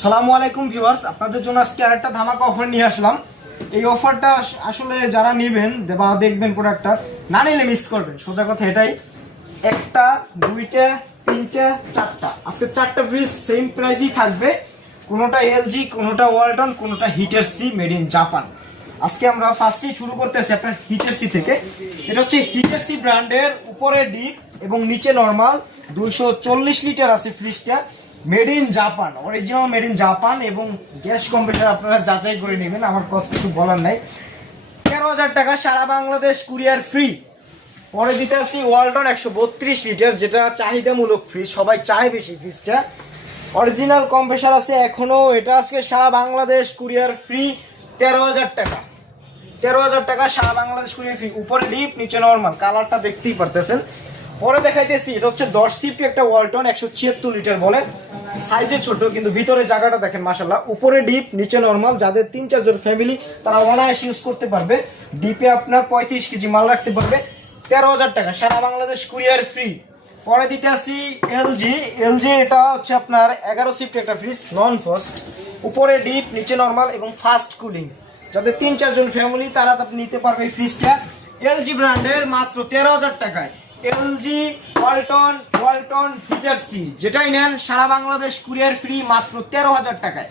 আসসালামু আলাইকুম ভিউয়ার্স, আপনাদের জন্য আজকে আরেকটা ধামাকা অফার নিয়ে আসলাম। এই অফারটা আসলে যারা নেবেন বা দেখবেন প্রোডাক্টটা, না নিলে মিস করবেন। সোজা কথা এটাই, একটা দুইটা তিনটা চারটা, আজকে চারটা ফ্রিজ সেম প্রাইসই থাকবে। কোনোটা এলজি, কোনোটা ওয়ালটন, কোনোটা হিটারসি মেড ইন জাপান। আজকে আমরা ফার্স্টেই শুরু করতেছি আপনার হিটারসি থেকে। এটা হচ্ছে হিটারসি ব্র্যান্ডের, উপরে ডিপ এবং নিচে নর্মাল। 240 লিটার আছে ফ্রিজটা, made in Japan, original made in Japan. এবং গ্যাস কম্প্রেসার আপনারা যাচাই করে নেবেন, আমার কথা কিছু বলার নাই। 13,000 টাকা, সারা বাংলাদেশ কুরিয়ার ফ্রি। পরে দিতে আসি ওয়ালটন 132 লিটার, যেটা চাহিদামূলক ফ্রিজ, সবাই চায় বেশি ফ্রিজটা। অরিজিনাল কম্প্রেসার আছে এখনো, এটা আজকে সারা বাংলাদেশ কুরিয়ার ফ্রি। 13,000 টাকা, 13,000 টাকা সারা বাংলাদেশ কুরিয়ার ফ্রি। উপরে ডিপ, নিচে নর্মাল, কালারটা দেখতেই পারতেছেন। পরে দেখাইতেছি, এটা হচ্ছে 10 সিফটি একটা ওয়ালটন 176 লিটার বলে, সাইজে ছোট কিন্তু ভিতরে জায়গাটা দেখেন মাশাআল্লাহ। উপরে ডিপ, নিচে নর্মাল, যাদের 3-4 জন ফ্যামিলি তারা অনায়াসে ইউজ করতে পারবে। ডিপে আপনার 35 কেজি মাল রাখতে পারবে। 13,000 টাকা, সারা বাংলাদেশ কুরিয়ার ফ্রি। পরে দিতে আসি এলজি। এলজি এটা হচ্ছে আপনার 11 সিফটি একটা ফ্রিজ, নন ফাস্ট, উপরে ডিপ, নিচে নর্মাল এবং ফাস্ট কুলিং। যাদের 3-4 জন ফ্যামিলি তারা নিতে পারবে এই ফ্রিজটা। এলজি ব্র্যান্ডের, মাত্র 13,000 টাকায়। এলজি, ওয়ালটন হিটারসি, যেটাই নেন সারা বাংলাদেশ কুরিয়ার ফ্রি, মাত্র 13,000 টাকায়।